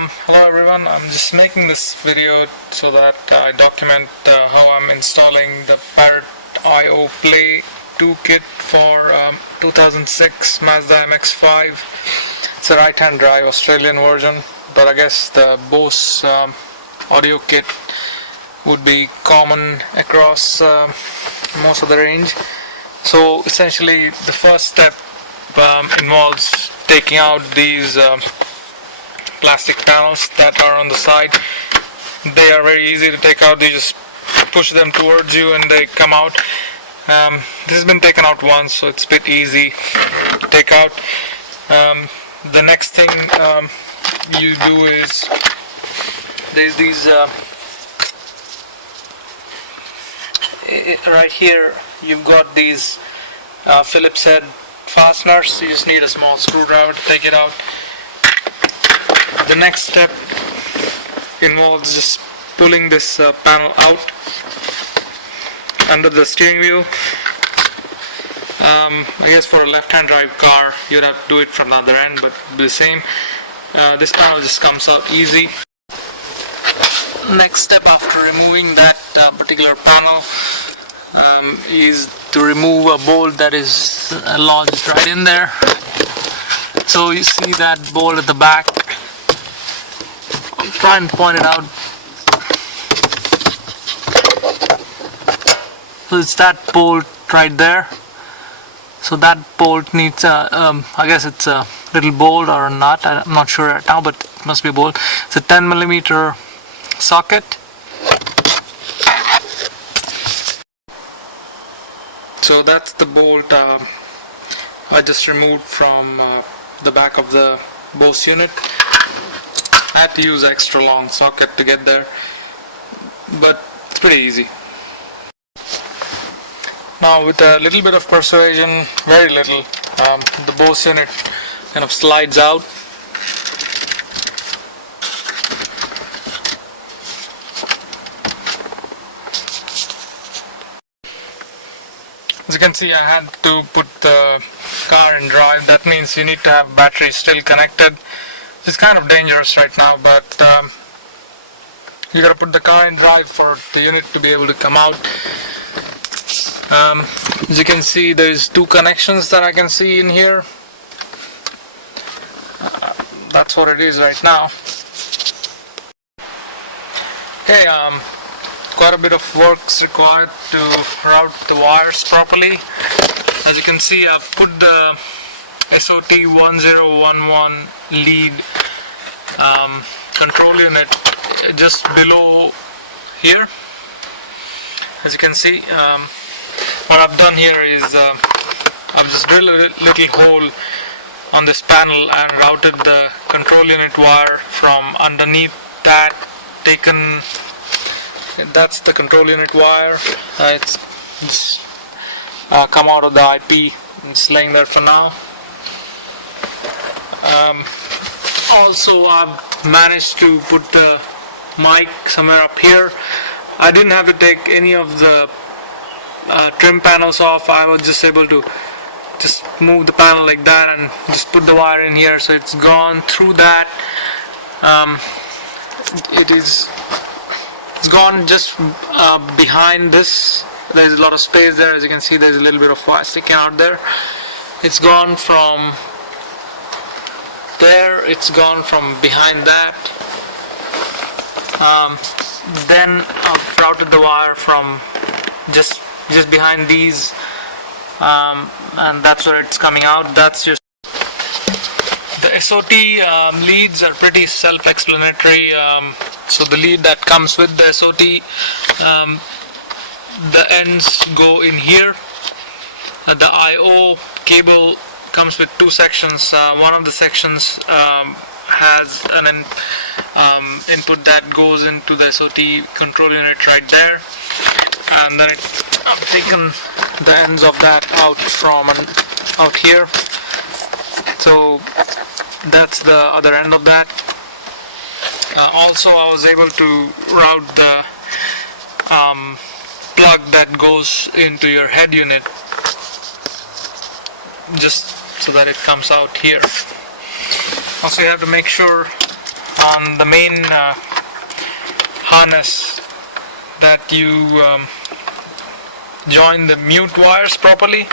Hello everyone, I'm just making this video so that I document how I'm installing the IO PLAY2 kit for 2006 Mazda MX5. It's a right-hand drive Australian version, but I guess the Bose audio kit would be common across most of the range. So essentially the first step involves taking out these plastic panels that are on the side. They are very easy to take out. You just push them towards you and they come out. This has been taken out once, so it's a bit easy to take out. The next thing you do is there's these right here. You've got these Phillips head fasteners. You just need a small screwdriver to take it out. The next step involves just pulling this panel out under the steering wheel. I guess for a left-hand drive car you'd have to do it from the other end, but the same. This panel just comes out easy. Next step after removing that particular panel is to remove a bolt that is lodged right in there. So you see that bolt at the back. I'll try and point it out. So it's that bolt right there. So that bolt needs a, I guess it's a little bolt or a nut. I'm not sure right now, but it must be a bolt. It's a 10mm socket. So that's the bolt I just removed from the back of the Bose unit. I had to use an extra long socket to get there, but it's pretty easy. Now with a little bit of persuasion, very little, the Bose unit kind of slides out. As you can see, I had to put the car in drive. That means you need to have battery still connected. It's kind of dangerous right now, but you gotta put the car in drive for the unit to be able to come out. As you can see, there's two connections that I can see in here. That's what it is right now. Okay, quite a bit of work's required to route the wires properly. As you can see, I've put the SOT 1011 lead control unit just below here. As you can see, what I've done here is I've just drilled a little hole on this panel and routed the control unit wire from underneath that. That's the control unit wire. It's just come out of the IP. It's laying there for now. Also, I've managed to put the mic somewhere up here. I didn't have to take any of the trim panels off. I was just able to just move the panel like that and just put the wire in here, so it's gone through that. It's gone just behind this. There's a lot of space there. As you can see, there's a little bit of wire sticking out there. It's gone from there, it's gone from behind that. Then I've routed the wire from just behind these, and that's where it's coming out. That's just the SOT leads are pretty self-explanatory. So the lead that comes with the SOT, the ends go in here. The IO cable comes with two sections. One of the sections has an input that goes into the SOT control unit right there, and then I've taken the ends of that out from out here. So that's the other end of that. Also, I was able to route the plug that goes into your head unit, just so that it comes out here. Also, you have to make sure on the main harness that you join the mute wires properly.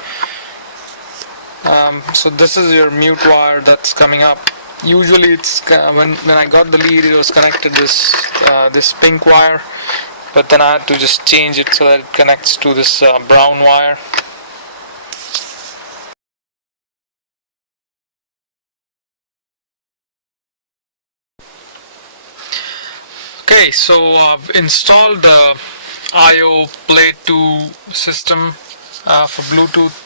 So this is your mute wire that's coming up. Usually it's when I got the lead, it was connected this pink wire, but then I had to just change it so that it connects to this brown wire. Okay, so I've installed the IO Play2 system for Bluetooth,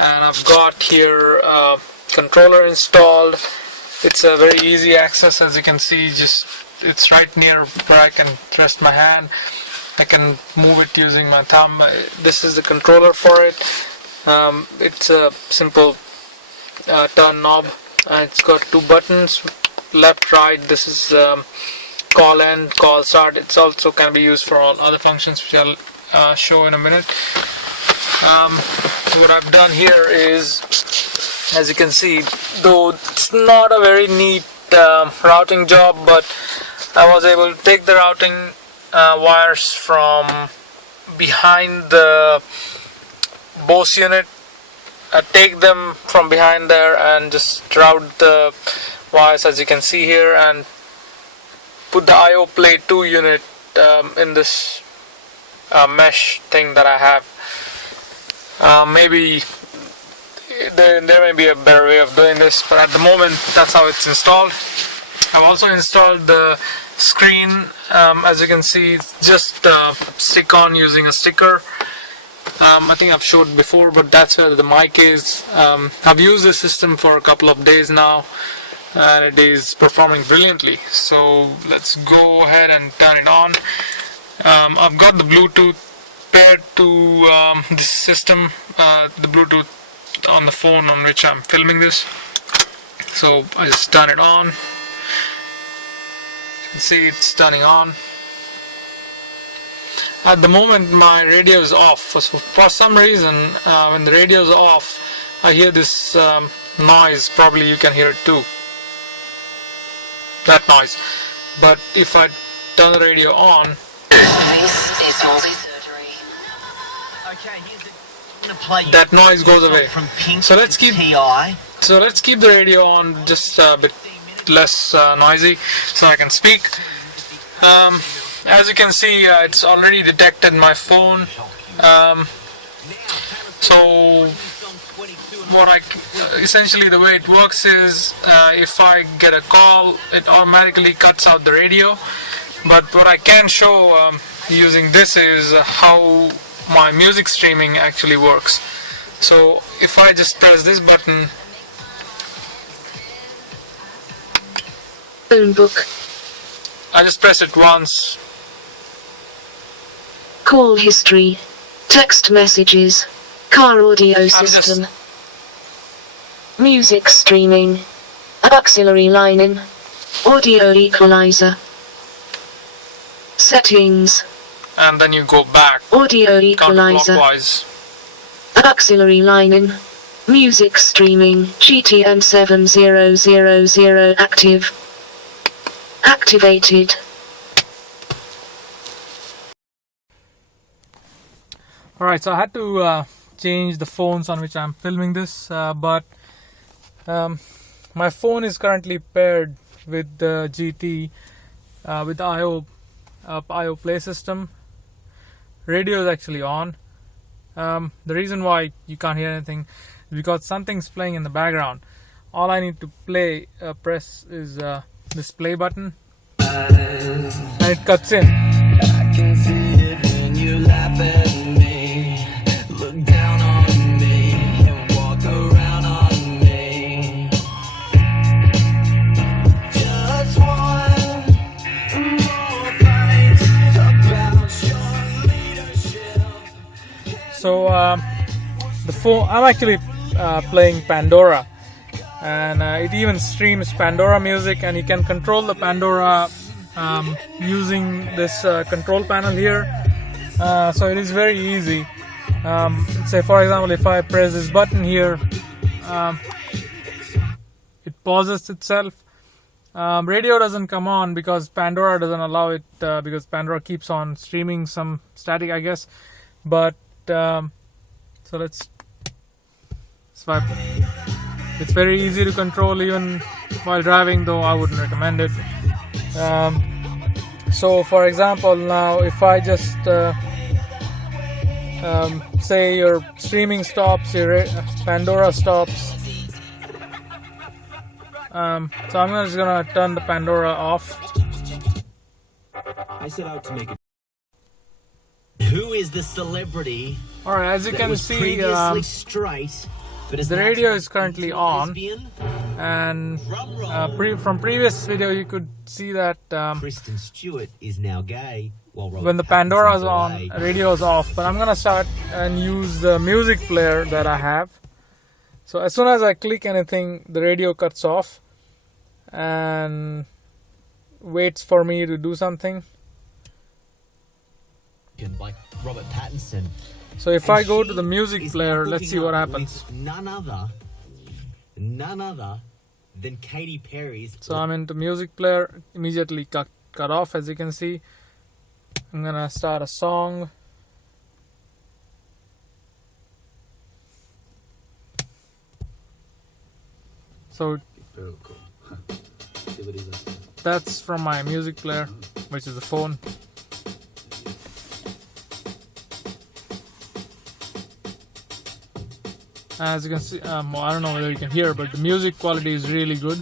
and I've got here a controller installed. It's a very easy access, as you can see. It's right near where I can rest my hand. I can move it using my thumb. This is the controller for it. It's a simple turn knob, and it's got two buttons, left, right. This is call end, call start. It's also can be used for all other functions, which I'll show in a minute. What I've done here is, as you can see, though it's not a very neat routing job, but I was able to take the routing wires from behind the Bose unit, take them from behind there and just route the wires, as you can see here, and put the IO Play2 unit in this mesh thing that I have. Maybe there may be a better way of doing this, but at the moment that's how it's installed. I've also installed the screen. As you can see, it's just stick on using a sticker. I think I've showed before, but that's where the mic is. I've used this system for a couple of days now, and it is performing brilliantly. So let's go ahead and turn it on. I've got the Bluetooth paired to this system, the Bluetooth on the phone on which I'm filming this. So I just turn it on. You can see it's turning on. At the moment my radio is off. For some reason, when the radio is off, I hear this noise. Probably you can hear it too, that noise. But if I turn the radio on, This is multi-surgery. Okay, that noise goes away. So let's keep the radio on, just a bit less noisy, so I can speak. As you can see, it's already detected my phone. So essentially the way it works is, if I get a call, it automatically cuts out the radio. But what I can show using this is how my music streaming actually works. So if I just press this button, phone book, I just press it once. call history, text messages, car audio system, music streaming, auxiliary line in, audio equalizer, settings, and then you go back audio equalizer, counterclockwise. auxiliary line in, music streaming, GTM 7000 activated. Alright, so I had to change the phones on which I'm filming this, but my phone is currently paired with the GT, with the IO Play system. Radio is actually on. The reason why you can't hear anything is because something's playing in the background. All I need to press is this play button, and it cuts in. I can see it when you laugh at me, look down on me, and walk around on me. Just one more fight about your leadership. So the phone, I'm actually playing Pandora, and it even streams Pandora music, and you can control the Pandora using this control panel here. So it is very easy. Say for example, if I press this button here, it pauses itself. Radio doesn't come on because Pandora doesn't allow it, because Pandora keeps on streaming some static, I guess. But so let's swipe. It's very easy to control even while driving, though I wouldn't recommend it. So for example, now if I just say your streaming stops, your Pandora stops. So I'm just gonna turn the Pandora off. I set out to make it. Who is the celebrity? Alright, as you that can was see, previously straight, but is the now radio turned is currently into a on. lesbian? And Drum roll. from previous video you could see that Kristen Stewart is now gay. While Robert when the Pattinson's Pandora's on, away. radio is off. But I'm gonna start and use the music player that I have. So as soon as I click anything, the radio cuts off and waits for me to do something. By Robert Pattinson. So if And I go to she the music is player, now let's see hooking what up happens. with none other than Katy Perry's. So I'm into music player, immediately cut off, as you can see. I'm gonna start a song. So that's from my music player, which is the phone. As you can see, well, I don't know whether you can hear, but the music quality is really good.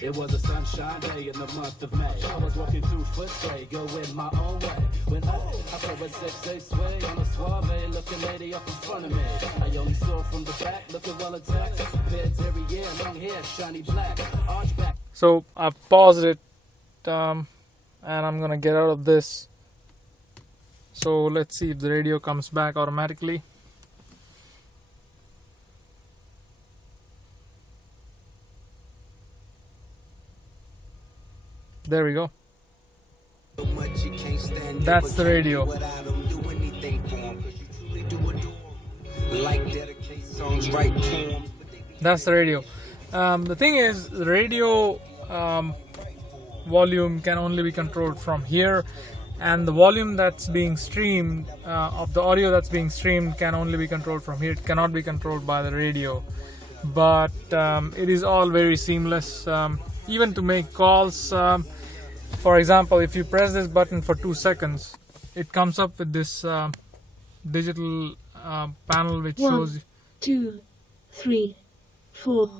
It was a sunshine day in the month of May. I was walking through Footscray, going my own way. When I saw a sexy sway on a suave looking lady up in front of me. I only saw from the back, looking well attacked. Beard, every year, long hair, shiny black, arch back. So I've paused it, and I'm gonna get out of this. So let's see if the radio comes back automatically. There we go. That's the radio. That's the radio. The thing is, the radio volume can only be controlled from here, and the volume that's being streamed, of the audio that's being streamed, can only be controlled from here. It cannot be controlled by the radio. But it is all very seamless. Even to make calls, for example, if you press this button for 2 seconds, it comes up with this digital panel which 1, shows 2, 3, 4,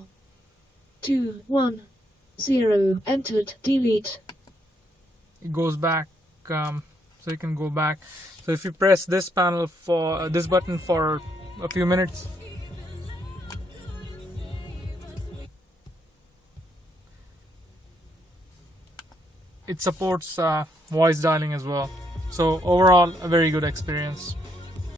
2, 1, 0. Entered. Delete. it goes back, so you can go back. So if you press this panel for this button for a few minutes, it supports voice dialing as well. So overall, a very good experience.